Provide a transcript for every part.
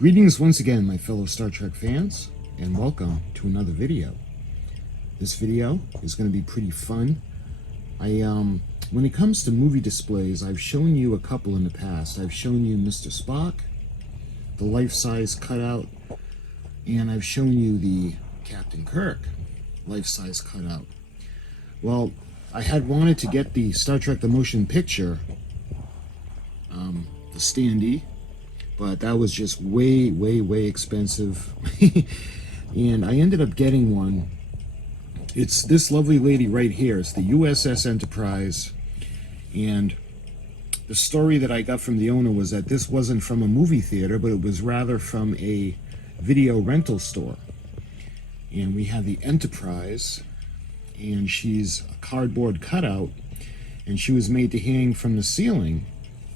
Greetings once again, my fellow Star Trek fans, and welcome to another video. This video is going to be pretty fun. When it comes to movie displays, I've shown you a couple in the past. I've shown you Mr. Spock, the life-size cutout, and I've shown you the Captain Kirk life-size cutout. Well, I had wanted to get the Star Trek The Motion Picture, the standee, but that was just way expensive. And I ended up getting one. It's this lovely lady right here. It's the U.S.S. Enterprise. And the story that I got from the owner was that this wasn't from a movie theater, but it was rather from a video rental store. And we have the Enterprise, and she's a cardboard cutout, and she was made to hang from the ceiling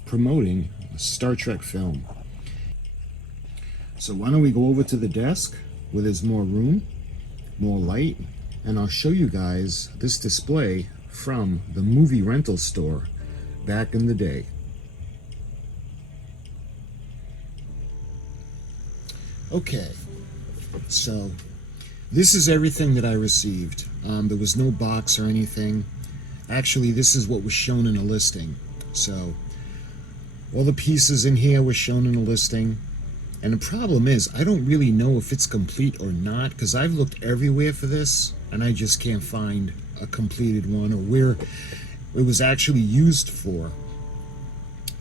promoting a Star Trek film. So why don't we go over to the desk where there's more room, more light, and I'll show you guys this display from the movie rental store back in the day. Okay, so this is everything that I received. There was no box or anything. Actually, this is what was shown in a listing. So all the pieces in here were shown in a listing. And the problem is, I don't really know if it's complete or not, because I've looked everywhere for this, and I just can't find a completed one or where it was actually used for.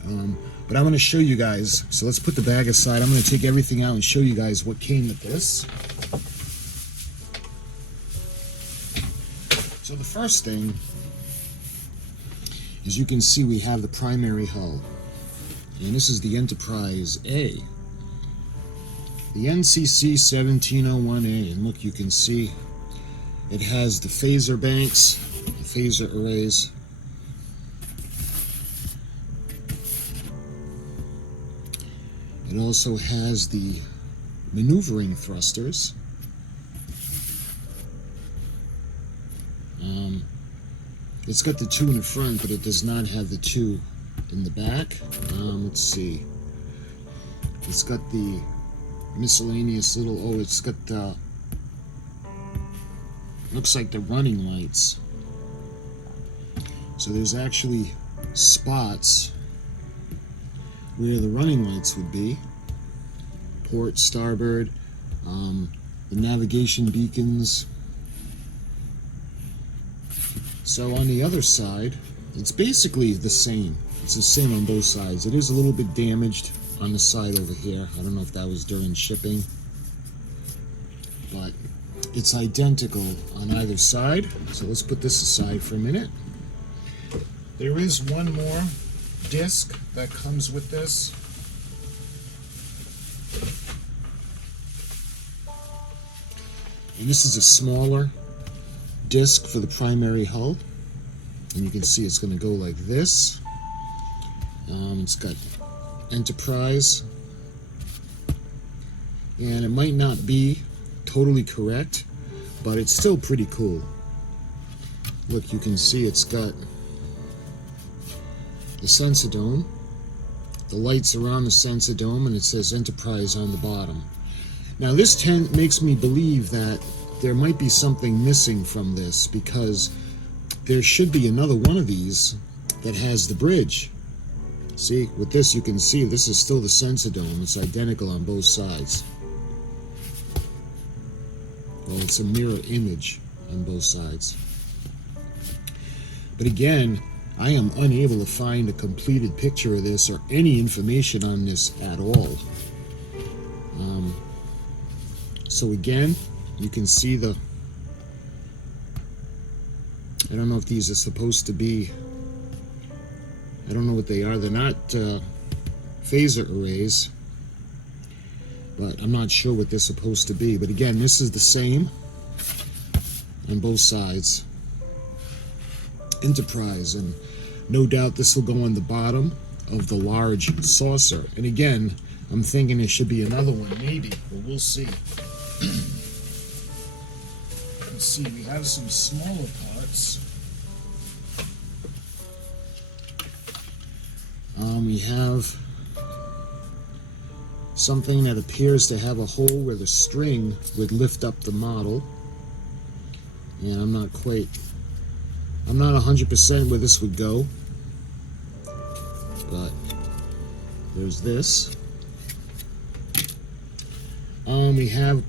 But I'm going to show you guys. So let's put the bag aside. I'm going to take everything out and show you guys what came with this. So the first thing is, you can see we have the primary hull. And this is the Enterprise A. The NCC-1701-A, and look, you can see it has the phaser banks, the phaser arrays. It also has the maneuvering thrusters. It's got the two in the front, but it does not have the two in the back. Let's see. It's got the miscellaneous little, it's got the, looks like the running lights. So there's actually spots where the running lights would be. Port, starboard, the navigation beacons. So on the other side, it's basically the same. It's the same on both sides. It is a little bit damaged on the side over here. I don't know if that was during shipping, but it's identical on either side. So let's put this aside for a minute. There is one more disc that comes with this. And this is a smaller disc for the primary hull. And you can see it's going to go like this. It's got Enterprise, and it might not be totally correct, but it's still pretty cool. Look, you can see it's got the sensor dome, the lights around the sensor dome, and it says Enterprise on the bottom. Now this makes me believe that there might be something missing from this, because there should be another one of these that has the bridge. See, with this you can see this is still the sensor dome. It's identical on both sides. Well, it's a mirror image on both sides. But again, I am unable to find a completed picture of this or any information on this at all. So again, you can see the, I don't know if these are supposed to be, I don't know what they are. They're not phaser arrays, but I'm not sure what they're supposed to be. But again, this is the same on both sides. Enterprise, and no doubt this will go on the bottom of the large saucer. And again, I'm thinking there should be another one, maybe, but we'll see. Let's see, we have some smaller parts. We have something that appears to have a hole where the string would lift up the model. And I'm not 100% where this would go, but there's this. We have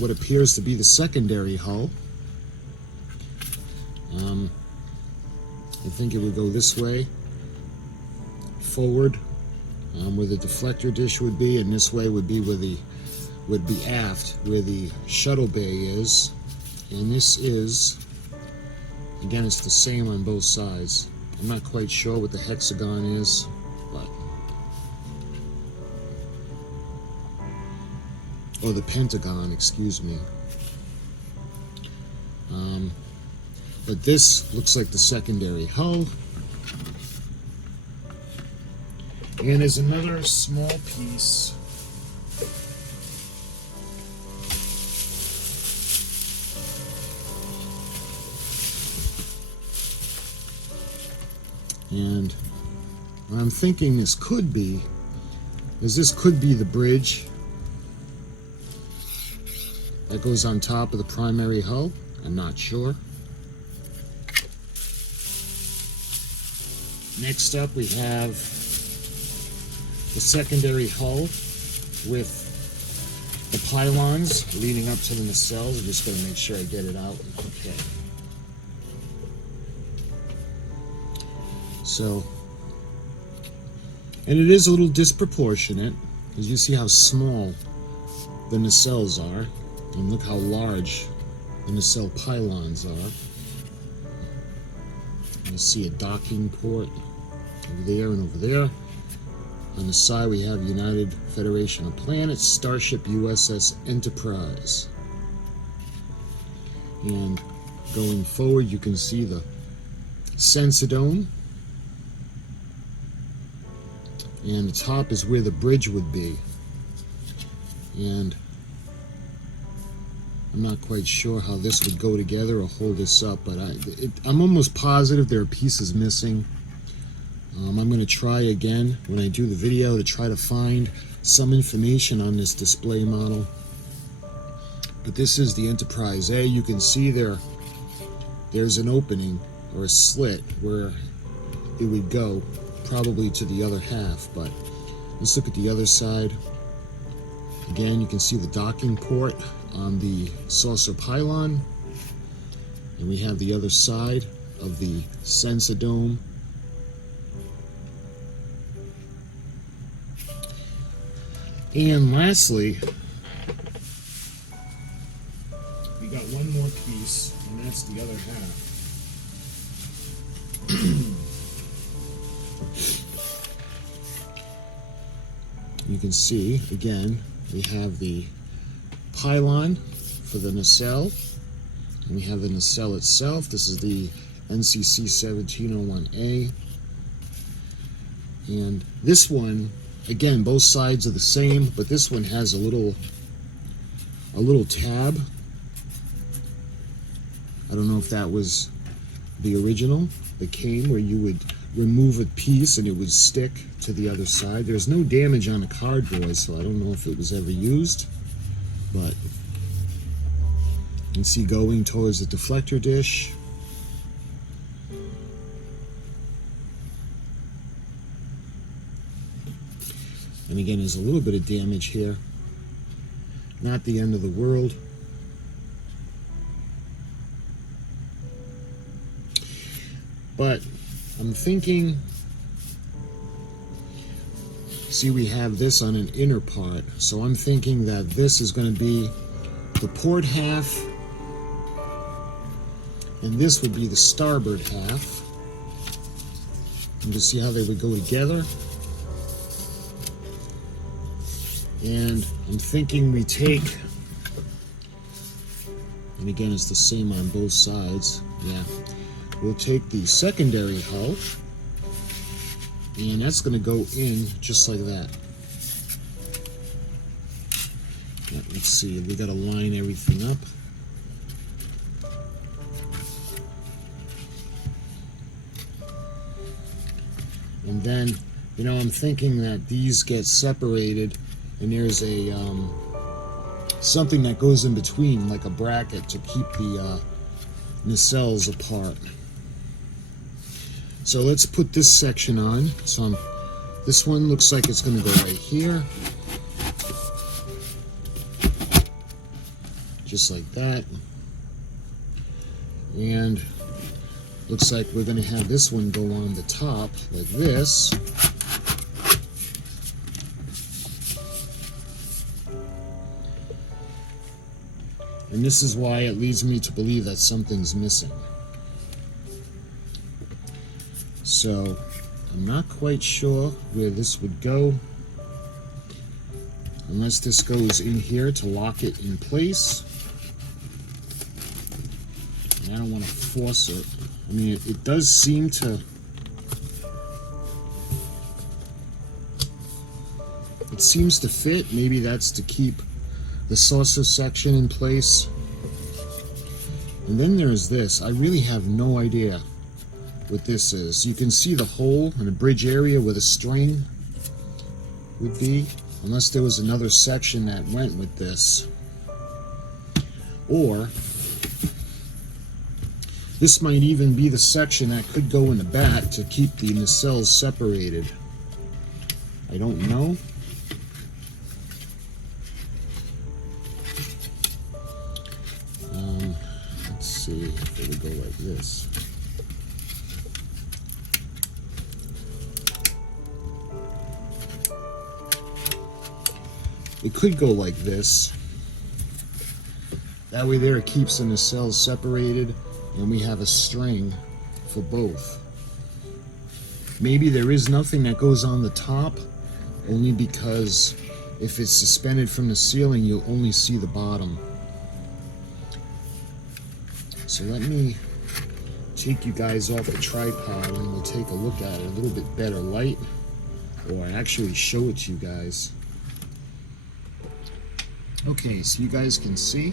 what appears to be the secondary hull. I think it would go this way, forward, where the deflector dish would be, and this way would be aft, where the shuttle bay is. And this is, again, it's the same on both sides. I'm not quite sure what the hexagon is, but or the pentagon, excuse me. But this looks like the secondary hull. And there's another small piece. And what I'm thinking this could be the bridge that goes on top of the primary hull. I'm not sure. Next up we have the secondary hull with the pylons leading up to the nacelles. I'm just going to make sure I get it out. Okay. So, and it is a little disproportionate, because you see how small the nacelles are, and look how large the nacelle pylons are. You see a docking port over there and over there. On the side we have United Federation of Planets, Starship U.S.S. Enterprise. And going forward you can see the Sensidome. And the top is where the bridge would be. And I'm not quite sure how this would go together or hold this up, but I'm almost positive there are pieces missing. I'm going to try again when I do the video to try to find some information on this display model. But this is the Enterprise A. You can see there's an opening or a slit where it would go, probably to the other half. But let's look at the other side. Again, you can see the docking port on the saucer pylon, and we have the other side of the Sensidome. And lastly, we got one more piece, and that's the other half. You can see, again, we have the pylon for the nacelle, and we have the nacelle itself. This is the NCC-1701-A. And this one, again, both sides are the same, but this one has a little tab. I don't know if that was the original that came, where you would remove a piece and it would stick to the other side. There's no damage on the cardboard, so I don't know if it was ever used, but you can see going towards the deflector dish. And again, there's a little bit of damage here. Not the end of the world. But I'm thinking, see, we have this on an inner part, so I'm thinking that this is going to be the port half, and this would be the starboard half. And to see how they would go together. And I'm thinking we take, and again it's the same on both sides, yeah, we'll take the secondary hull, and that's going to go in just like that. Yeah, let's see, we got to line everything up. And then, you know, I'm thinking that these get separated and there's a something that goes in between, like a bracket, to keep the nacelles apart. So let's put this section on. So this one looks like it's going to go right here, just like that. And looks like we're going to have this one go on the top like this. And this is why it leads me to believe that something's missing. So I'm not quite sure where this would go, unless this goes in here to lock it in place. And I don't want to force it. I mean, it does seem to... It seems to fit. Maybe that's to keep the saucer section in place. And then there's this. I really have no idea what this is. You can see the hole in the bridge area where the string would be, unless there was another section that went with this. Or this might even be the section that could go in the back to keep the nacelles separated. I don't know. Let's see if it would go like this. It could go like this. That way there it keeps the nacelles separated, and we have a string for both. Maybe there is nothing that goes on the top, only because if it's suspended from the ceiling, you'll only see the bottom. So let me take you guys off the tripod and we'll take a look at it a little bit better light, or actually show it to you guys. Okay, so you guys can see,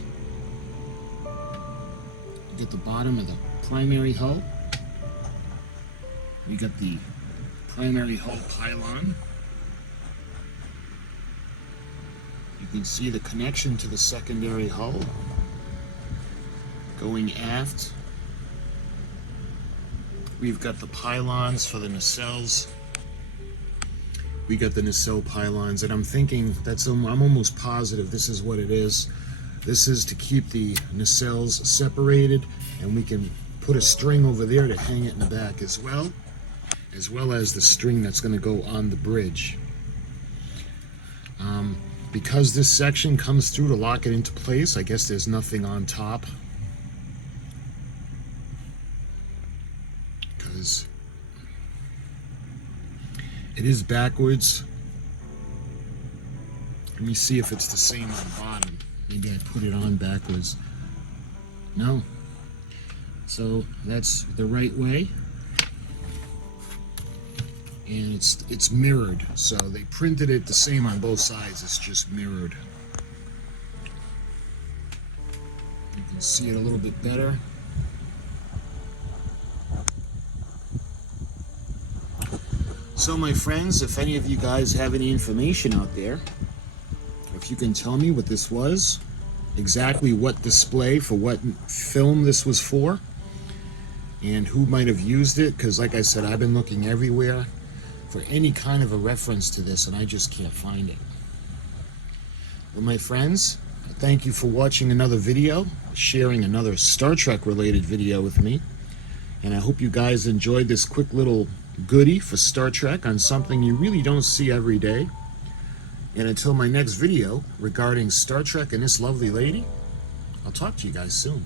at the bottom of the primary hull, we got the primary hull pylon. You can see the connection to the secondary hull going aft. We've got the pylons for the nacelles. We got the nacelle pylons, and I'm thinking I'm almost positive this is what it is. This is to keep the nacelles separated, and we can put a string over there to hang it in the back as well as the string that's going to go on the bridge. Because this section comes through to lock it into place, I guess there's nothing on top, because it is backwards. Let me see if it's the same on the bottom. Maybe I put it on backwards. No. So that's the right way. And it's mirrored. So they printed it the same on both sides. It's just mirrored. You can see it a little bit better. So my friends, if any of you guys have any information out there, if you can tell me what this was, exactly what display for what film this was for, and who might have used it, because like I said, I've been looking everywhere for any kind of a reference to this and I just can't find it. Well, my friends, thank you for watching another video, sharing another Star Trek related video with me, and I hope you guys enjoyed this quick little goodie for Star Trek on something you really don't see every day. And until my next video regarding Star Trek and this lovely lady, I'll talk to you guys soon.